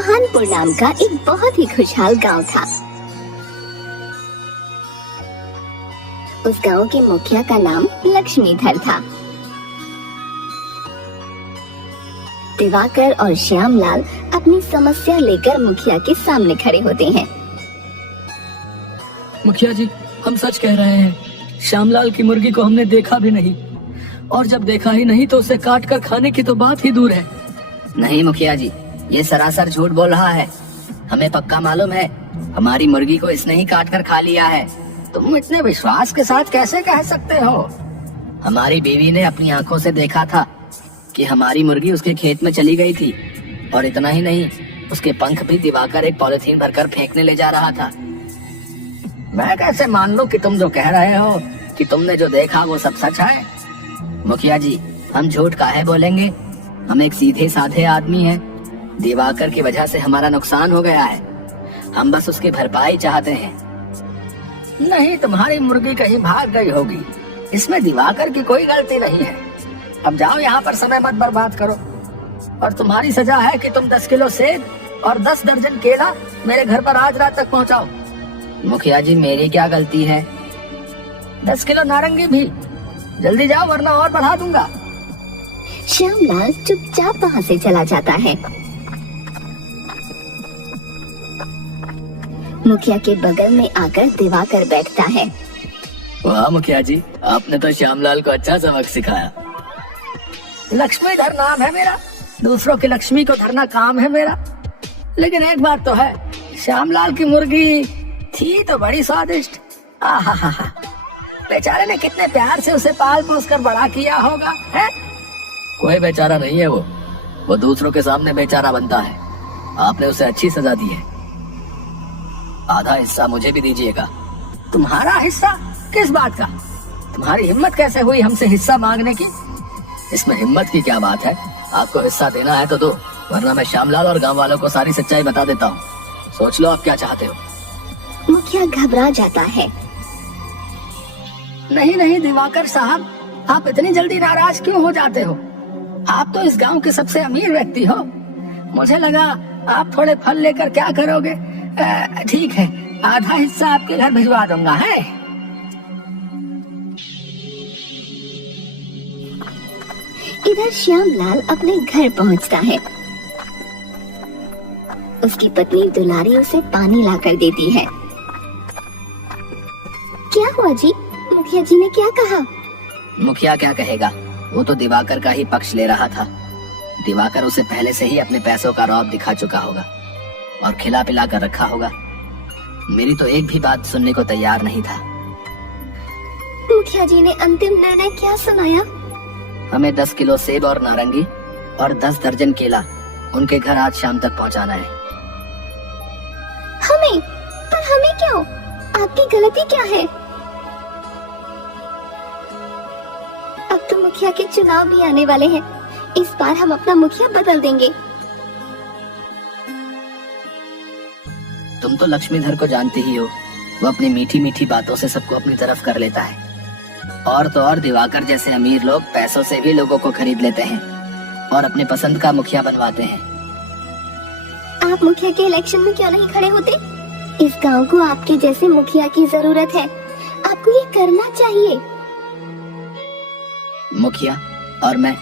महानपुर नाम का एक बहुत ही खुशहाल गांव था। उस गांव के मुखिया का नाम लक्ष्मीधर था। दिवाकर और श्यामलाल अपनी समस्या लेकर मुखिया के सामने खड़े होते हैं। मुखिया जी, हम सच कह रहे हैं, श्यामलाल की मुर्गी को हमने देखा भी नहीं, और जब देखा ही नहीं तो उसे काट कर खाने की तो बात ही दूर है। नहीं मुखिया जी, ये सरासर झूठ बोल रहा है। हमें पक्का मालूम है, हमारी मुर्गी को इसने ही काट कर खा लिया है। तुम इतने विश्वास के साथ कैसे कह सकते हो? हमारी बीवी ने अपनी आंखों से देखा था कि हमारी मुर्गी उसके खेत में चली गई थी, और इतना ही नहीं, उसके पंख भी दिवाकर एक पॉलिथीन भरकर फेंकने ले जा रहा था। मैं कैसे मान लूं कि तुम जो कह रहे हो कि तुमने जो देखा वो सब सच है? मुखिया जी, हम झूठ काहे बोलेंगे? हम एक सीधे साधे आदमी हैं। दिवाकर की वजह से हमारा नुकसान हो गया है, हम बस उसकी भरपाई चाहते हैं। नहीं, तुम्हारी मुर्गी कहीं भाग गई होगी, इसमें दिवाकर की कोई गलती नहीं है। अब जाओ यहाँ पर समय मत बर्बाद करो, और तुम्हारी सजा है कि तुम 10 किलो सेब और 10 दर्जन केला मेरे घर पर आज रात तक पहुँचाओ। मुखिया जी, मेरी क्या गलती है? 10 किलो नारंगी भी। जल्दी जाओ वरना और बढ़ा दूंगा। श्यामलाल चुपचाप वहाँ से चला जाता है। मुखिया के बगल में आकर दिवाकर बैठता है। वाह मुखिया जी, आपने तो श्यामलाल को अच्छा सबक सिखाया। लक्ष्मीधर नाम है मेरा, दूसरों की लक्ष्मी को धरना काम है मेरा। लेकिन एक बात तो है, श्यामलाल की मुर्गी थी तो बड़ी स्वादिष्ट। आहा, बेचारे ने कितने प्यार से उसे पाल पोस कर बड़ा किया होगा, है? कोई बेचारा नहीं है वो दूसरों के सामने बेचारा बनता है। आपने उसे अच्छी सजा दी है। आधा हिस्सा मुझे भी दीजिएगा। तुम्हारा हिस्सा? किस बात का? तुम्हारी हिम्मत कैसे हुई हमसे हिस्सा मांगने की? इसमें हिम्मत की क्या बात है? आपको हिस्सा देना है तो दो, वरना मैं श्यामलाल और गांव वालों को सारी सच्चाई बता देता हूँ। सोच लो आप क्या चाहते हो। मुखिया घबरा जाता है। नहीं दिवाकर साहब, आप इतनी जल्दी नाराज क्यों हो जाते हो? आप तो इस गांव के सबसे अमीर व्यक्ति हो। मुझे लगा आप थोड़े फल लेकर क्या करोगे। ठीक है, आधा हिस्सा आपके घर भिजवा दूंगा, है? इधर श्यामलाल अपने घर पहुंचता है। उसकी पत्नी दुलारी उसे पानी लाकर देती है। क्या हुआ जी? मुखिया जी ने क्या कहा? मुखिया क्या कहेगा, वो तो दिवाकर का ही पक्ष ले रहा था। दिवाकर उसे पहले से ही अपने पैसों का रौब दिखा चुका होगा और खिला पिला कर रखा होगा। मेरी तो एक भी बात सुनने को तैयार नहीं था। मुखिया जी ने अंतिम निर्णय क्या सुनाया? हमें 10 किलो सेब और नारंगी और 10 दर्जन केला उनके घर आज शाम तक पहुंचाना है। हमें? पर हमें क्यों? आपकी गलती क्या है? अब तो मुखिया के चुनाव भी आने वाले हैं। इस बार हम अपना मुखिया बदल देंगे। तुम तो लक्ष्मीधर को जानती ही हो, वो अपनी मीठी मीठी बातों से सबको अपनी तरफ कर लेता है। और तो और दिवाकर जैसे अमीर लोग पैसों से भी लोगों को खरीद लेते हैं और अपने पसंद का मुखिया बनवाते हैं। आप मुखिया के इलेक्शन में क्यों नहीं खड़े होते? इस गांव को आपके जैसे मुखिया की जरूरत है। आपको ये करना चाहिए। मुखिया और मैं?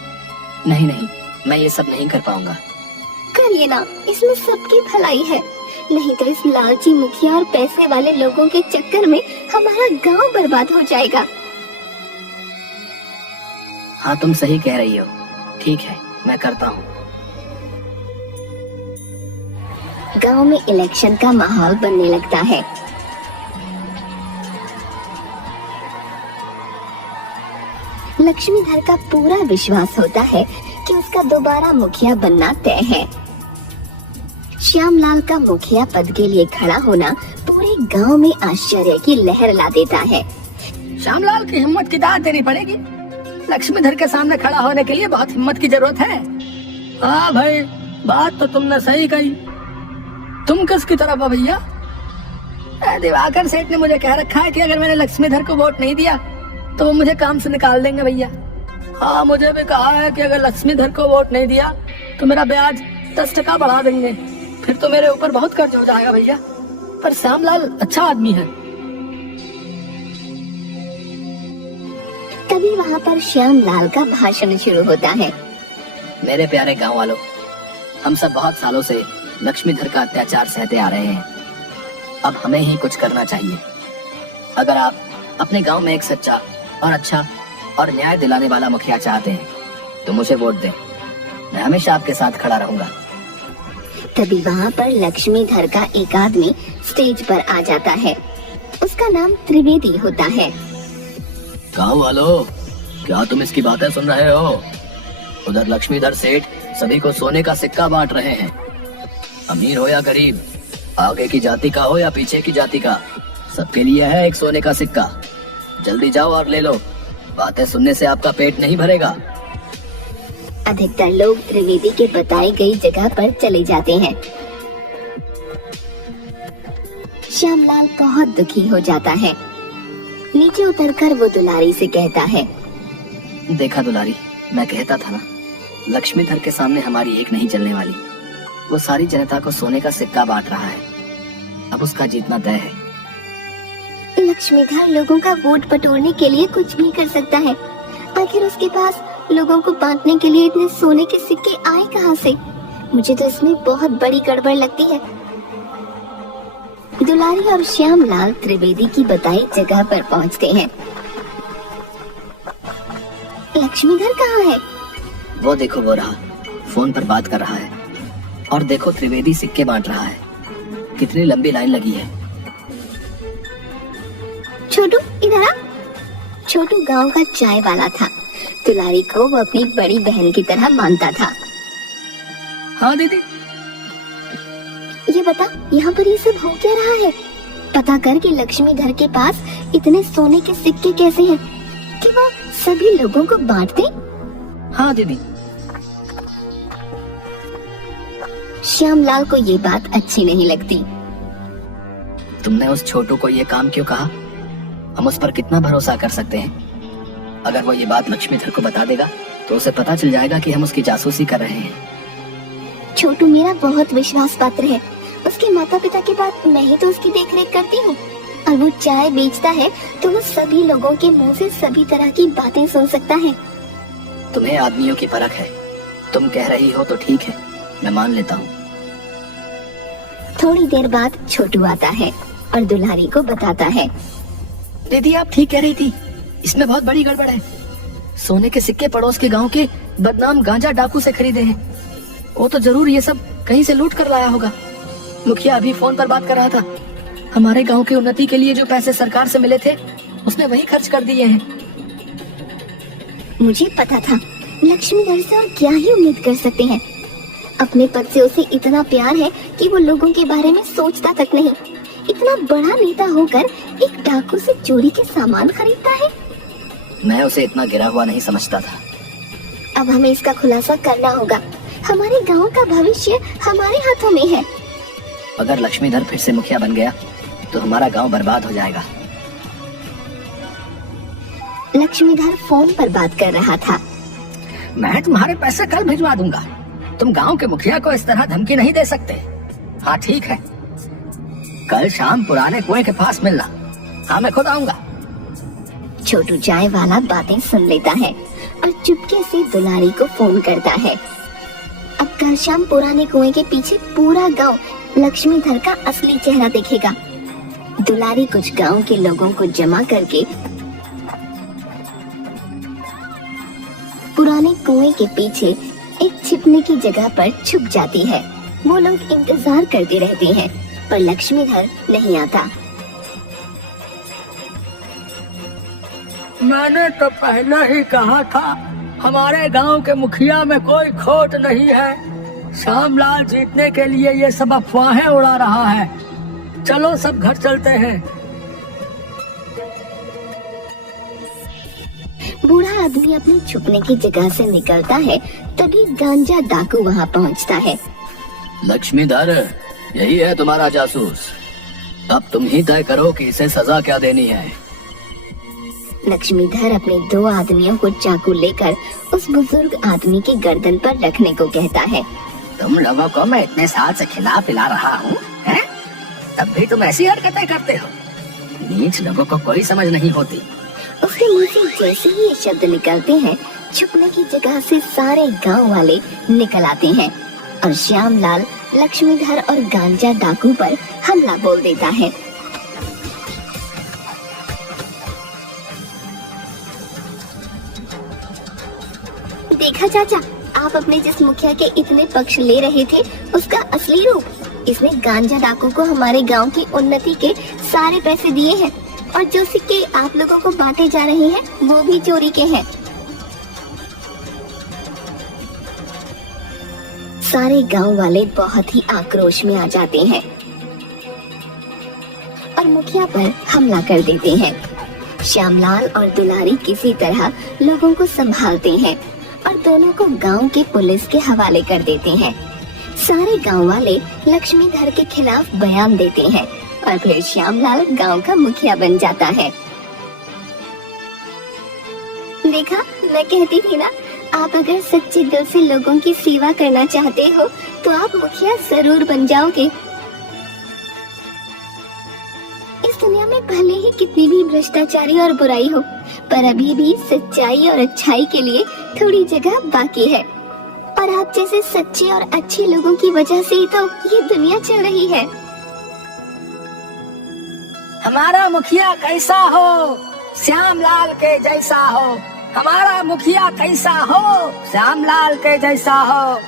नहीं, मैं ये सब नहीं कर पाऊंगा। करिए ना, इसमें सबकी भलाई है। नहीं तो इस लालची मुखिया और पैसे वाले लोगों के चक्कर में हमारा गांव बर्बाद हो जाएगा। हाँ, तुम सही कह रही हो। ठीक है, मैं करता हूँ। गांव में इलेक्शन का माहौल बनने लगता है। लक्ष्मीधर का पूरा विश्वास होता है कि उसका दोबारा मुखिया बनना तय है। श्यामलाल का मुखिया पद के लिए खड़ा होना पूरे गांव में आश्चर्य की लहर ला देता है। श्यामलाल की हिम्मत की दाद देनी पड़ेगी। लक्ष्मीधर के सामने खड़ा होने के लिए बहुत हिम्मत की जरूरत है। हाँ भाई, बात तो तुमने सही कही। तुम किसकी तरफ हो भैया? दिवाकर सेठ ने मुझे कह रखा है कि अगर मैंने लक्ष्मीधर को वोट नहीं दिया तो वो मुझे काम से निकाल देंगे भैया। हाँ, मुझे भी कहा है कि अगर लक्ष्मीधर को वोट नहीं दिया तो मेरा ब्याज 10% बढ़ा देंगे। फिर तो मेरे ऊपर बहुत कर्ज हो जाएगा भैया, पर श्यामलाल अच्छा आदमी है। तभी वहाँ पर श्यामलाल का भाषण शुरू होता है। मेरे प्यारे गांव वालों, हम सब बहुत सालों से लक्ष्मीधर का अत्याचार सहते आ रहे हैं। अब हमें ही कुछ करना चाहिए। अगर आप अपने गांव में एक सच्चा और अच्छा और न्याय दिलाने वाला मुखिया चाहते हैं तो मुझे वोट दें। मैं हमेशा आपके साथ खड़ा रहूंगा। तभी वहाँ पर लक्ष्मीधर का एक आदमी स्टेज पर आ जाता है। उसका नाम त्रिवेदी होता है। गांव वालों, क्या तुम इसकी बातें सुन रहे हो? उधर लक्ष्मीधर सेठ सभी को सोने का सिक्का बांट रहे हैं। अमीर हो या गरीब, आगे की जाति का हो या पीछे की जाति का, सबके लिए है एक सोने का सिक्का। जल्दी जाओ और ले लो। बातें सुनने से आपका पेट नहीं भरेगा। अधिकतर लोग त्रिवेदी के बताई गई जगह पर चले जाते हैं। श्यामलाल बहुत दुखी हो जाता है। नीचे उतरकर वो दुलारी से कहता है, देखा दुलारी, मैं कहता था ना, लक्ष्मीधर के सामने हमारी एक नहीं चलने वाली। वो सारी जनता को सोने का सिक्का बांट रहा है। अब उसका जीतना तय है। लक्ष्मीधर लोगों का वोट बटोरने के लिए कुछ भी कर सकता है। आखिर उसके पास लोगों को बांटने के लिए इतने सोने के सिक्के आए कहाँ से? मुझे तो इसमें बहुत बड़ी गड़बड़ लगती है। दुलारी और श्यामलाल त्रिवेदी की बताई जगह पर पहुँचते हैं। लक्ष्मीधर कहाँ है? वो देखो, वो रहा, फोन पर बात कर रहा है। और देखो, त्रिवेदी सिक्के बांट रहा है। कितनी लंबी लाइन लगी है। छोटू इधर आ। छोटू गांव का चाय वाला था। दुलारी को वो अपनी बड़ी बहन की तरह मानता था। हाँ दीदी। ये बता, यहाँ पर ये सब हो क्या रहा है? पता कर कि लक्ष्मीधर के पास इतने सोने के सिक्के कैसे हैं कि वो सभी लोगों को बांट दे? हाँ दीदी। श्यामलाल को ये बात अच्छी नहीं लगती। तुमने उस छोटू को ये काम क्यों कहा? हम उस पर कितना भरोसा कर सकते हैं? अगर वो ये बात लक्ष्मीधर को बता देगा तो उसे पता चल जाएगा कि हम उसकी जासूसी कर रहे हैं। छोटू मेरा बहुत विश्वास पात्र है। उसके माता पिता के बाद मैं ही तो उसकी देखरेख करती हूँ। और वो चाय बेचता है तो वो सभी लोगों के मुंह से सभी तरह की बातें सुन सकता है। तुम्हें आदमियों की परख है। तुम कह रही हो तो ठीक है, मैं मान लेता हूँ। थोड़ी देर बाद छोटू आता है और दुलारी को बताता है, दीदी आप ठीक कह रही थी, इसमें बहुत बड़ी गड़बड़ है। सोने के सिक्के पड़ोस के गांव के बदनाम गांजा डाकू से खरीदे हैं। वो तो जरूर ये सब कहीं से लूट कर लाया होगा। मुखिया अभी फोन पर बात कर रहा था। हमारे गांव की उन्नति के लिए जो पैसे सरकार से मिले थे उसने वही खर्च कर दिए हैं। मुझे पता था, लक्ष्मीधर से और क्या ही उम्मीद कर सकते हैं। अपने पद से उसे इतना प्यार है कि वो लोगों के बारे में सोचता तक नहीं। इतना बड़ा नेता होकर एक डाकू से चोरी के सामान खरीदता है। मैं उसे इतना गिरा हुआ नहीं समझता था। अब हमें इसका खुलासा करना होगा। हमारे गांव का भविष्य हमारे हाथों में है। अगर लक्ष्मीधर फिर से मुखिया बन गया तो हमारा गांव बर्बाद हो जाएगा। लक्ष्मीधर फोन पर बात कर रहा था। मैं तुम्हारे पैसे कल भिजवा दूंगा। तुम गांव के मुखिया को इस तरह धमकी नहीं दे सकते। हाँ ठीक है, कल शाम पुराने कुएं के पास मिलना। हाँ मैं खुद आऊंगा। छोटू चाय वाला बातें सुन लेता है और चुपके से दुलारी को फोन करता है। अब कल शाम पुराने कुएं के पीछे पूरा गांव लक्ष्मीधर का असली चेहरा देखेगा। दुलारी कुछ गांव के लोगों को जमा करके पुराने कुएं के पीछे एक छिपने की जगह पर छुप जाती है। वो लोग इंतजार करते रहते हैं पर लक्ष्मीधर नहीं आता। मैंने तो पहले ही कहा था, हमारे गांव के मुखिया में कोई खोट नहीं है। श्यामलाल जीतने के लिए ये सब अफवाहें उड़ा रहा है। चलो सब घर चलते हैं। बूढ़ा आदमी अपनी छुपने की जगह से निकलता है। तभी गांजा डाकू वहाँ पहुँचता है। लक्ष्मीधर, यही है तुम्हारा जासूस। अब तुम ही तय करो कि इसे सजा क्या देनी है। लक्ष्मीधर अपने दो आदमियों को चाकू लेकर उस बुजुर्ग आदमी की गर्दन पर रखने को कहता है। तुम लोगों को मैं इतने साल से खिला पिला रहा हूँ, हैं? तब भी तुम ऐसी हरकतें करते हो। नीच लोगों को कोई समझ नहीं होती। उसके मुंह से जैसे ही ये शब्द निकलते हैं, छुपने की जगह से सारे गांव वाले निकल आते हैं और श्यामलाल लक्ष्मीधर और गांजा डाकू पर हमला बोल देता है। देखा चाचा, आप अपने जिस मुखिया के इतने पक्ष ले रहे थे उसका असली रूप। इसने गांजा डाकू को हमारे गांव की उन्नति के सारे पैसे दिए हैं और जो सिक्के आप लोगों को बांटे जा रहे हैं वो भी चोरी के हैं। सारे गांव वाले बहुत ही आक्रोश में आ जाते हैं और मुखिया पर हमला कर देते हैं। श्यामलाल और दुलारी किसी तरह लोगों को संभालते हैं और दोनों को गांव के पुलिस के हवाले कर देते हैं। सारे गांव वाले लक्ष्मीधर के खिलाफ बयान देते हैं और फिर श्यामलाल गांव का मुखिया बन जाता है। देखा, मैं कहती थी ना, आप अगर सच्चे दिल से लोगों की सेवा करना चाहते हो तो आप मुखिया जरूर बन जाओगे। इस दुनिया में भले ही कितनी भी भ्रष्टाचारी और बुराई हो, पर अभी भी सच्चाई और अच्छाई के लिए थोड़ी जगह बाकी है और आप जैसे सच्चे और अच्छे लोगों की वजह से ही तो ये दुनिया चल रही है। हमारा मुखिया कैसा हो, श्यामलाल के जैसा हो। हमारा मुखिया कैसा हो, श्यामलाल के जैसा हो।